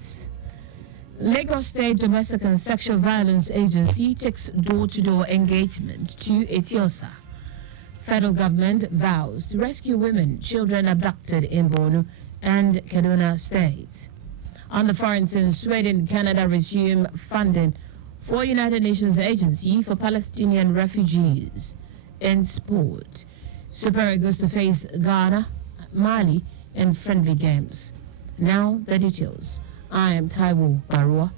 updates. Lagos State Domestic and Sexual Violence Agency takes door-to-door engagement to Etiosa. Federal government vows to rescue women, children abducted in Borno and Kaduna states. On the foreign scene, Sweden, Canada resume funding for United Nations Agency for Palestinian refugees. In sport, Super Eagles to face Ghana, Mali in friendly games. Now the details. I am Taiwo Baruwa.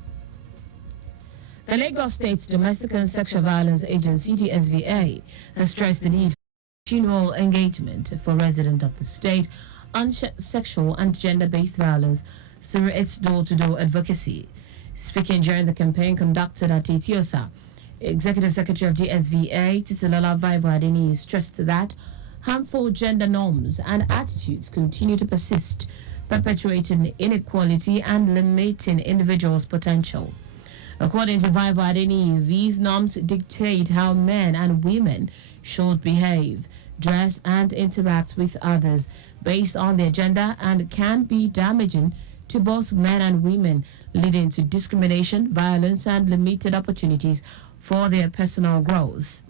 The Lagos State Domestic and Sexual Violence Agency, DSVA, has stressed the need for continual engagement for residents of the state on sexual and gender-based violence through its door-to-door advocacy. Speaking during the campaign conducted at Etiosa, Executive Secretary of DSVA, Titilola Vaivo stressed that harmful gender norms and attitudes continue to persist, perpetuating inequality and limiting individuals' potential. According to Vaivo Adeni, these norms dictate how men and women should behave, dress, and interact with others based on their gender and can be damaging to both men and women, leading to discrimination, violence, and limited opportunities for their personal growth.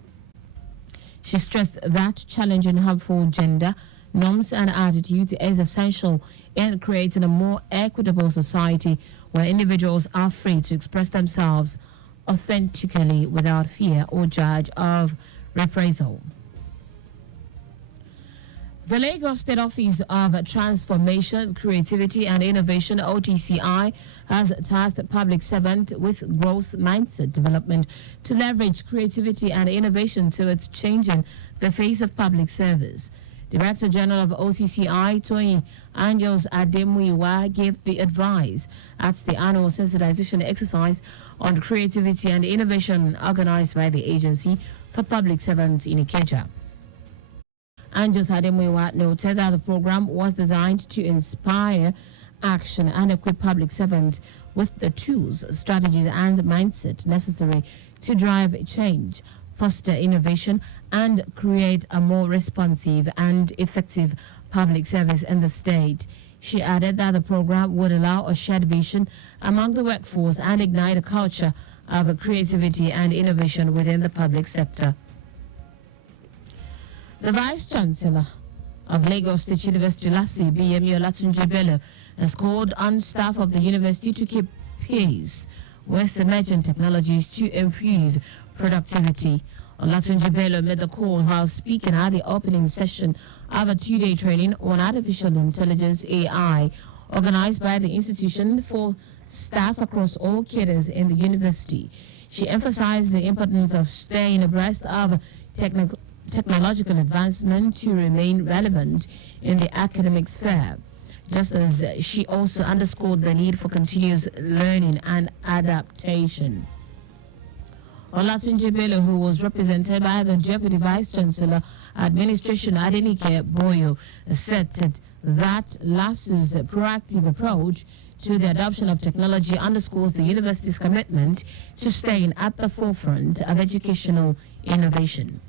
She stressed that challenging harmful gender norms and attitudes is essential in creating a more equitable society where individuals are free to express themselves authentically without fear or judge of reprisal. The Lagos State Office of Transformation, Creativity and Innovation, OTCI, has tasked public servants with growth mindset development to leverage creativity and innovation towards changing the face of public service. Director General of OTCI, Tony Angels Ademuyiwa, gave the advice at the annual sensitization exercise on creativity and innovation organized by the Agency for Public Servants in Ikeja. Angels Ademuyiwa noted that the program was designed to inspire action and equip public servants with the tools, strategies, and mindset necessary to drive change, foster innovation, and create a more responsive and effective public service in the state. She added that the program would allow a shared vision among the workforce and ignite a culture of creativity and innovation within the public sector. The Vice Chancellor of Lagos State University, LASI, BMU Olatunji Bello, has called on staff of the university to keep pace with emerging technologies to improve productivity. Olatunji Bello made the call while speaking at the opening session of a two-day training on artificial intelligence AI organized by the institution for staff across all cadres in the university. She emphasized the importance of staying abreast of technological advancement to remain relevant in the academic sphere, just as she also underscored the need for continuous learning and adaptation. Olatunji Bello, who was represented by the Deputy Vice Chancellor Administration Adenike Boyo, asserted that LASU's proactive approach to the adoption of technology underscores the university's commitment to staying at the forefront of educational innovation.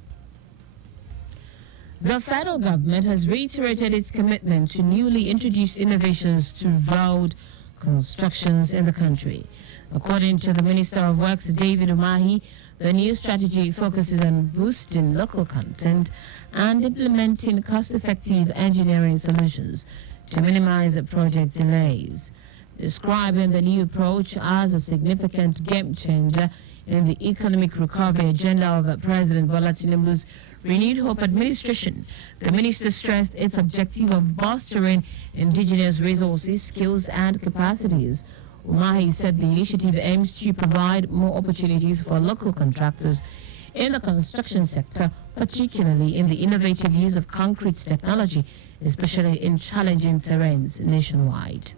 The federal government has reiterated its commitment to newly introduced innovations to road constructions in the country. According to the Minister of Works, David Umahi, the new strategy focuses on boosting local content and implementing cost-effective engineering solutions to minimize project delays. Describing the new approach as a significant game changer in the economic recovery agenda of President Bola Tinubu's Renewed Hope administration, the minister stressed its objective of bolstering indigenous resources, skills, and capacities. Umahi said the initiative aims to provide more opportunities for local contractors in the construction sector, particularly in the innovative use of concrete technology, especially in challenging terrains nationwide.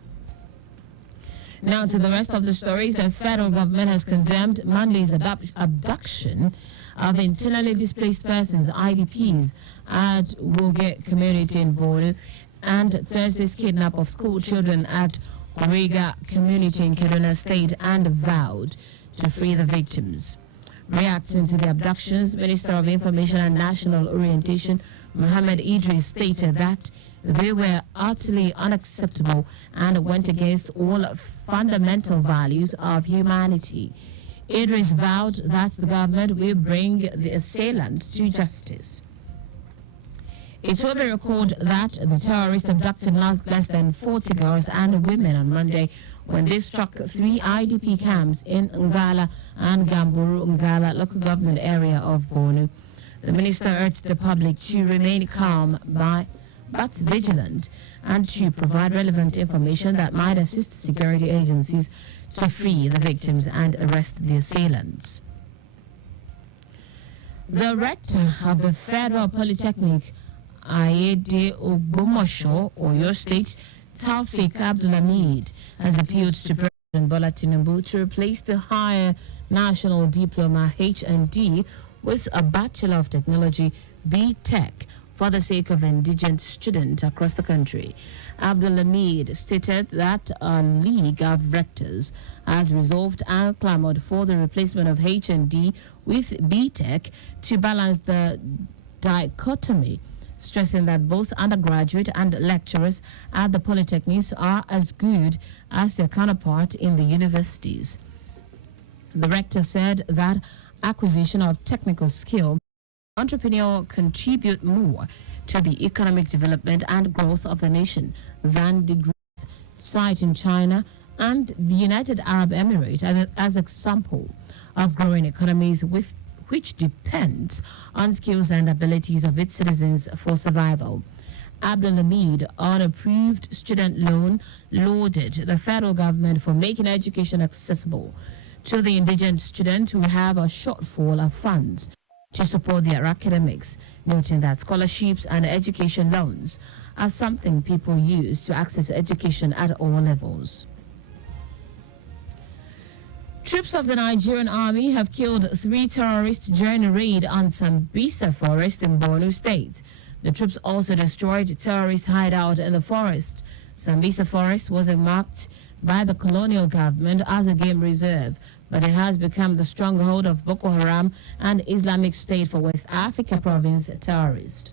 Now to the rest of the stories. The federal government has condemned Monday's abduction of internally displaced persons, IDPs, at Woge community in Borno, and Thursday's kidnap of school children at Kuriga community in Kaduna State, and vowed to free the victims. Reacting to the abductions, Minister of Information and National Orientation, Mohammed Idris stated that they were utterly unacceptable and went against all fundamental values of humanity. Idris vowed that the government will bring the assailants to justice. It will be recorded that the terrorists abducted not less than 40 girls and women on Monday when they struck 3 IDP camps in Ngala and Gamburu Ngala local government area of Borno. The minister urged the public to remain calm but vigilant and to provide relevant information that might assist security agencies to free the victims and arrest the assailants. The rector of the Federal Polytechnic, Ayede Ogbomosho, Oyo State, Taufik Abdulhamid, has appealed to President Bola Tinubu to replace the higher national diploma HND with a Bachelor of Technology B.Tech for the sake of indigent students across the country. Abdulhamid stated that a league of rectors has resolved and clamored for the replacement of HND with B.Tech to balance the dichotomy, stressing that both undergraduate and lecturers at the polytechnics are as good as their counterpart in the universities. The rector said that acquisition of technical skill, entrepreneurs contribute more to the economic development and growth of the nation than degrees, citing China and the United Arab Emirates as example of growing economies which depends on skills and abilities of its citizens for survival. Abdulhamid, on approved student loan, lauded the federal government for making education accessible to the indigent students who have a shortfall of funds to support their academics, noting that scholarships and education loans are something people use to access education at all levels. Troops of the Nigerian army have killed 3 terrorists during a raid on Sambisa forest in Borno State. The troops also destroyed a terrorist hideout in the forest. Sambisa forest was marked by the colonial government as a game reserve, but it has become the stronghold of Boko Haram and Islamic State for West Africa province terrorists.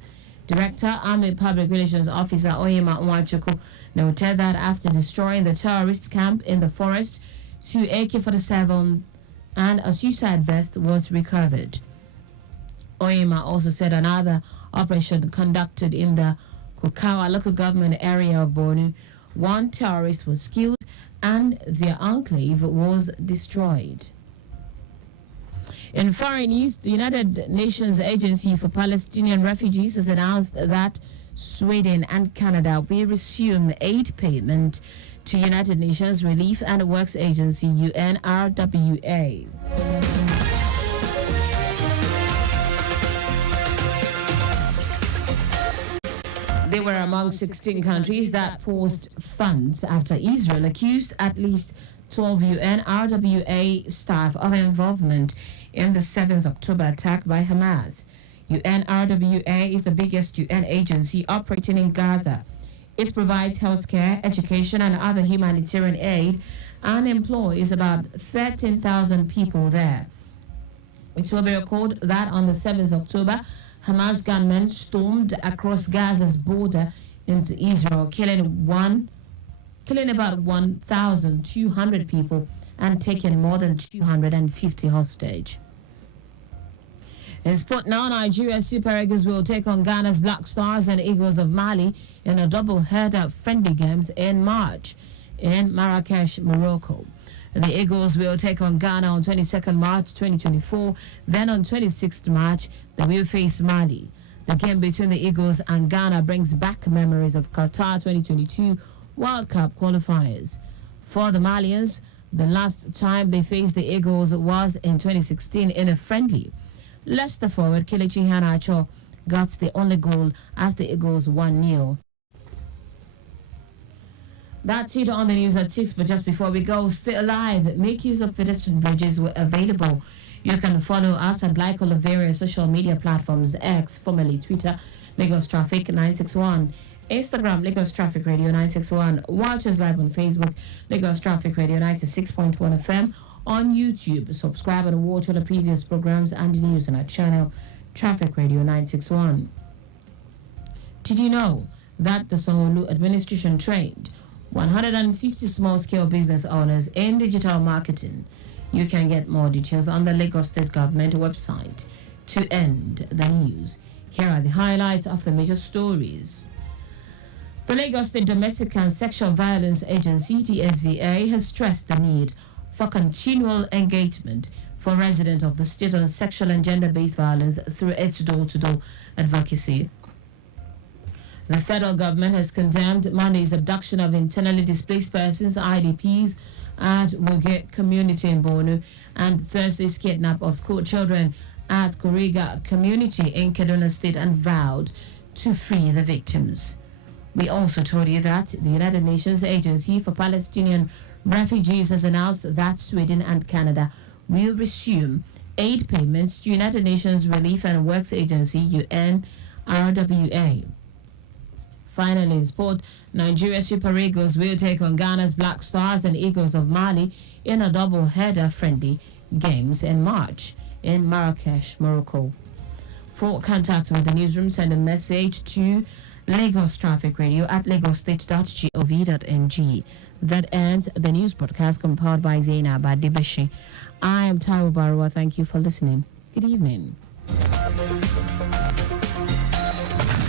Director, Army Public Relations Officer Oyema Nwachukwu noted that after destroying the terrorist camp in the forest, 2 AK-47 and a suicide vest was recovered. Oyema also said another operation conducted in the Kukawa local government area of Borno, 1 terrorist was killed and their enclave was destroyed. In foreign news, the United Nations Agency for Palestinian Refugees has announced that Sweden and Canada will resume aid payment to United Nations Relief and Works Agency UNRWA. They were among 16 countries that paused funds after Israel accused at least 12 UNRWA staff of involvement in the 7th October attack by Hamas. UNRWA is the biggest UN agency operating in Gaza. It provides healthcare, education, and other humanitarian aid and employs about 13,000 people there. It will be recalled that on the 7th October, Hamas gunmen stormed across Gaza's border into Israel, killing about 1,200 people and taking more than 250 hostage. In sport now, Nigeria's Super Eagles will take on Ghana's Black Stars and Eagles of Mali in a double-header friendly games in March in Marrakesh, Morocco. The Eagles will take on Ghana on 22nd March 2024. Then on 26th March, they will face Mali. The game between the Eagles and Ghana brings back memories of Qatar 2022 World Cup qualifiers. For the Malians, the last time they faced the Eagles was in 2016 in a friendly. Leicester forward Kelechi Iheanacho got the only goal as the Eagles 1-0. That's it on the news at 6, but just before we go, stay alive. Make use of pedestrian bridges where available. You can follow us at like all the various social media platforms: X, formerly Twitter, Lagos Traffic 961, Instagram, Lagos Traffic Radio 961. Watch us live on Facebook, Lagos Traffic Radio 96.1 FM. On YouTube, subscribe and watch all the previous programs and news on our channel, Traffic Radio 961. Did you know that the Sanwo-Olu administration trained 150 small-scale business owners in digital marketing? You can get more details on the Lagos State Government website. To end the news, here are the highlights of the major stories. The Lagos State Domestic and Sexual Violence Agency, TSVA, has stressed the need for continual engagement for residents of the state on sexual and gender-based violence through its door-to-door advocacy. The federal government has condemned Monday's abduction of internally displaced persons, IDPs, at Woge community in Borno and Thursday's kidnap of school children at Kuriga community in Kaduna State and vowed to free the victims. We also told you that the United Nations Agency for Palestinian Refugees has announced that Sweden and Canada will resume aid payments to United Nations Relief and Works Agency, UNRWA. Finally, in sport, Nigeria Super Eagles will take on Ghana's Black Stars and Eagles of Mali in a double-header friendly games in March in Marrakesh, Morocco. For contact with the newsroom, send a message to Lagos Traffic Radio at lagostate.gov.ng. That ends the news broadcast compiled by Zainab Adibashi. I am Taiwo Baruwa. Thank you for listening. Good evening.